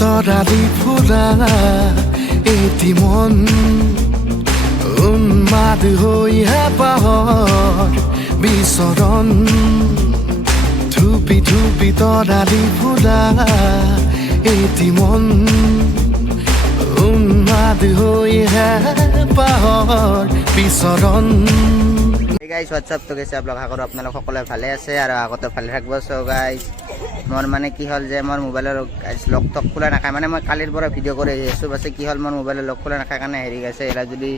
তৰালি ফুৰা এটি মন উন্মাদ হৈ হেঁপাহৰ বিচৰণ ধুপি ধুপি তৰালি ফুৰা এটি মন উন্মাদ হৈ হেঁপাহৰ বিচৰণ। গাইজ হোৱাটছআপ তো গৈছে আপোনালোক আশা কৰোঁ আপোনালোক সকলোৱে ভালে আছে আৰু আগতে ভালে থাকিব। চ' গাইজ মোৰ মানে কি হ'ল যে মোৰ মোবাইলৰ লক টক খোলা নাখায়, মানে মই কালিৰ পৰা ভিডিঅ' কৰি আছোঁ বাছে কি হ'ল মোৰ মোবাইলৰ লক খোলা নাখায় কাৰণে হেৰি গৈছে। এৰা যদি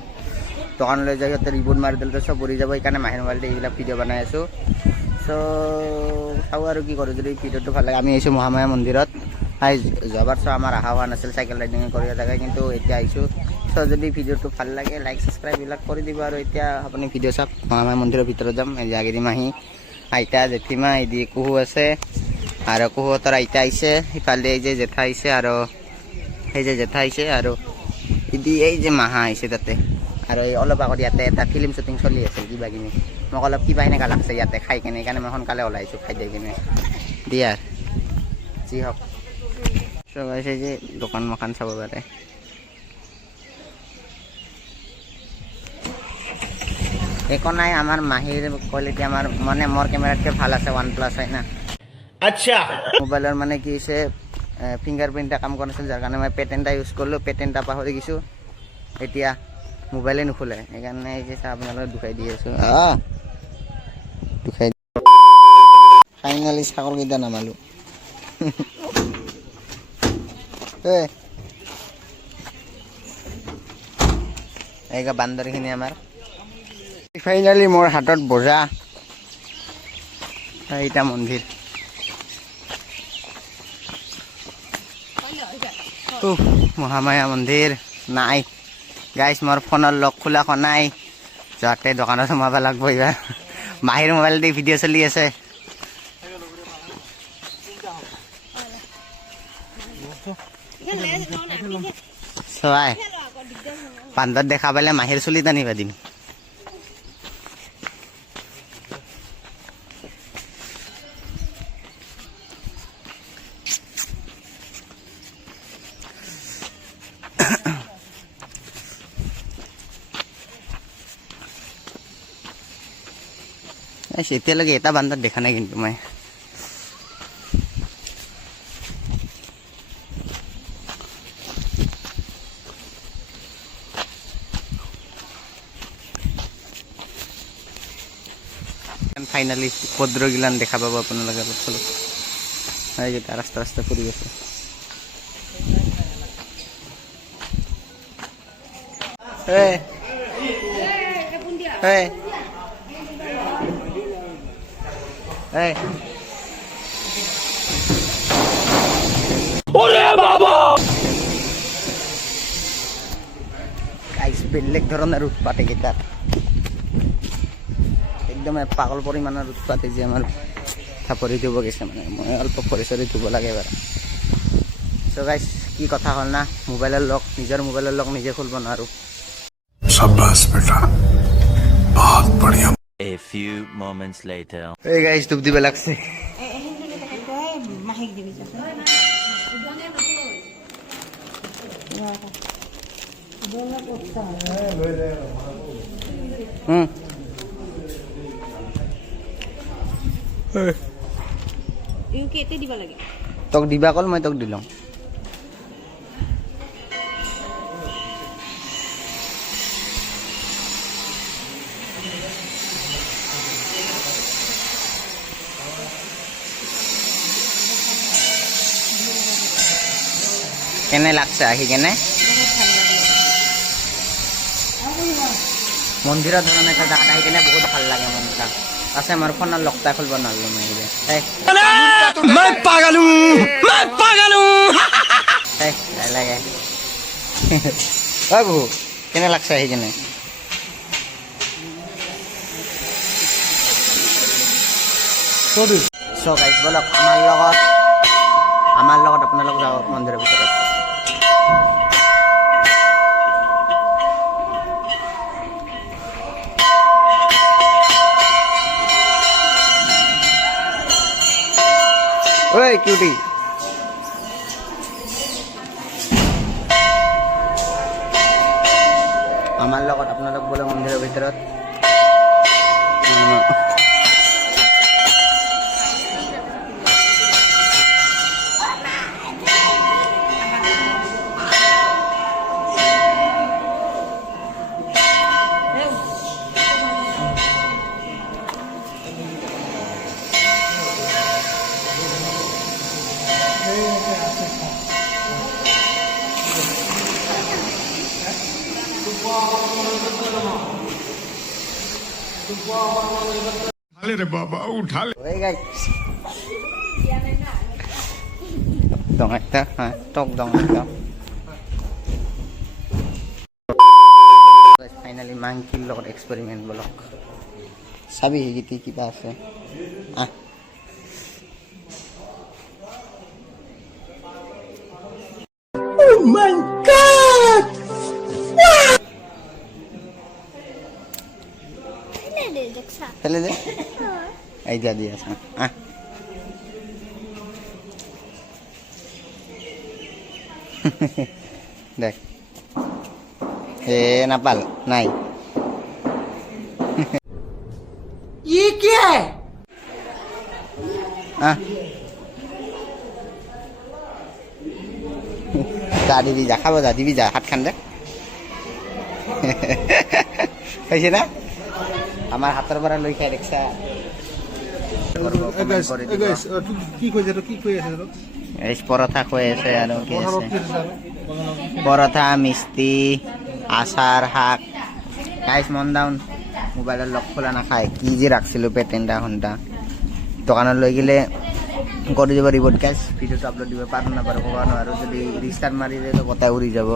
দোকানলৈ যায় সিহঁতে ৰিবুট মাৰি দিলে চব পৰি যাব, সেইকাৰণে মাহিৰ মোবাইলতে এইবিলাক ভিডিঅ' বনাই আছোঁ। চ' চাওঁ আৰু কি কৰোঁ, যদি ভিডিঅ'টো ভাল লাগে। আমি আহিছোঁ মহামায়া মন্দিৰত। যোৱাবাৰ চ' আমাৰ অহা হোৱা নাছিল চাইকেল ৰাইডিং কৰি থাকে, কিন্তু এতিয়া আহিছোঁ। চ' যদি ভিডিঅ'টো ভাল লাগে লাইক ছাবস্ক্ৰাইব এইবিলাক কৰি দিব। আৰু এতিয়া আপুনি ভিডিঅ' চাওক, মহামায়া মন্দিৰৰ ভিতৰত যাম। এই জাগিৰি মাহী আইতা জেঠীমা এদি কুহু আছে আৰু কুহুহঁতৰ আইতা আহিছে, সিফালে এই যে জেঠা আহিছে আৰু সেই যে জেঠা আহিছে আৰু এদি এই যে মাহা আহিছে তাতে। আৰু এই অলপ আগত ইয়াতে এটা ফিল্ম শ্বুটিং চলি আছিল কিবা কিনি, মোক অলপ কিবা সেনেকা লাগছে ইয়াতে খাই কিনে, সেইকাৰণে মই সোনকালে ওলাইছোঁ খাই দি কিনে দিয়াৰ যি হওক। চব আছে যে দোকান মাখান চাব পাৰে। একো নাই, আমাৰ মাহীৰ কোৱালিটি আমাৰ মানে মোৰ কেমেৰাতকৈ ভাল আছে, OnePlus হয় না। আচ্ছা মোবাইলৰ মানে কি হৈছে ফিংগাৰ প্ৰিণ্ট এটা কাম কৰা নাছিল, যাৰ কাৰণে মই পেটেণ্ট এটা ইউজ কৰিলোঁ। পেটেণ্ট এটা পাহৰি গৈছোঁ, এতিয়া মোবাইলে নুখোলে, সেইকাৰণে এই যে আপোনালোকক দুখাই দি আছোঁ। দুখাই ফাইনেলি ছাগলকেইটা নামালোঁ। এইগা বান্দৰখিনি আমাৰ ফাইনেলি মোৰ হাতত বজা এইটা মন্দিৰ। মহামায়া মন্দিৰ নাই গাইছ, মোৰ ফোনৰ লক খোলা নাই, যাতে দোকানত সোমাব লাগব। এইবাৰ মাহীৰ মোবাইল দি ভিডিঅ' চলি আছে। চবাই বান্দৰ দেখা পালে মাহীৰ চুলি টানিবা দিম। এতিয়ালৈকে এটা বান্দৰ দেখা নাই কিন্তু মই। ফাইনেলি পদ্ৰগিলান দেখা পাব আপোনালোকে। চলো এইকেইটা ৰাস্তা ৰাস্তা ফুৰি আছে। বেলেগ ধৰণৰ উৎপাত এইকেইটাৰ, একদম পাগল পৰিমাণৰ উৎপাত। যে আমাৰ থাপৰি ধুব গৈছে, মানে মই অল্প ভৰি চৰি ধুব লাগে বাৰু। চ' গাইছ কি কথা হ'ল না, মোবাইলৰ লক নিজৰ মোবাইলৰ লক নিজে খুলিব নোৱাৰোঁ। शाबाश बेटा, बहुत बढ़िया। A few moments later. এই গাইছ ডুব দিব লাগছে। তোক দিবা কল, মই তোক দিলওঁ। কেনে লাগছে আহি কেনে? মন্দিৰৰ ধৰণে এটা জাগাত আহি কেনে বহুত ভাল লাগে মনটা। আছে মোৰ ফোনৰ লকটা খুলিব নোৱাৰিলোঁ মই। লাগে অ বহু কেনে লাগছে আহি কেনে? চ' গাইছ বলক আমাৰ লগত আপোনালোক যাওক মন্দিৰৰ ভিতৰত। ঐ কিউটি ভিতৰত उठा ले रे बाबा उठा ले Oi guys. Dong ekta, ha, tok dong ekta. Guys, finally monkey lot experiment block. Sabi higiti kiba ase. Ah. Oh my god. Fele de? Ay dia dia sa. Ah. Dek. Napal, nai. ये क्या है? Ah. Tadi di jakaba tadi di jahat kan dek. Kaisi na? আমার হাতের পরে লই খাই দেখছা এই পরোটা খুয়েছে আর কি আছে পরোটা মিষ্টি আচার শাক গাইস মন ডাউন মোবাইলের লক খোলা না খায় কি যে রাখছিল পেটেন্ডা হন্ডা দোকানে লই গেলে করে দিব রিপোর্ট গাইস ভিডিওটা আপলোড দিব পারবো না পারবো কখনো আর যদি রিস্টার্ট মারি দিলে তো কথা উড়ি যাব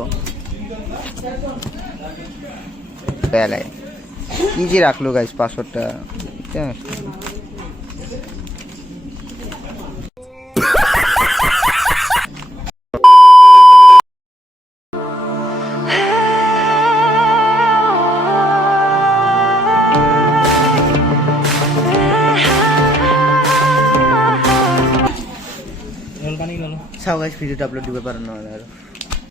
বেলায় কি যে রাখলো গাইস পাসওয়ার্ডটা চাও গাইস ভিডিওটা আপলোড দিব পারো না আর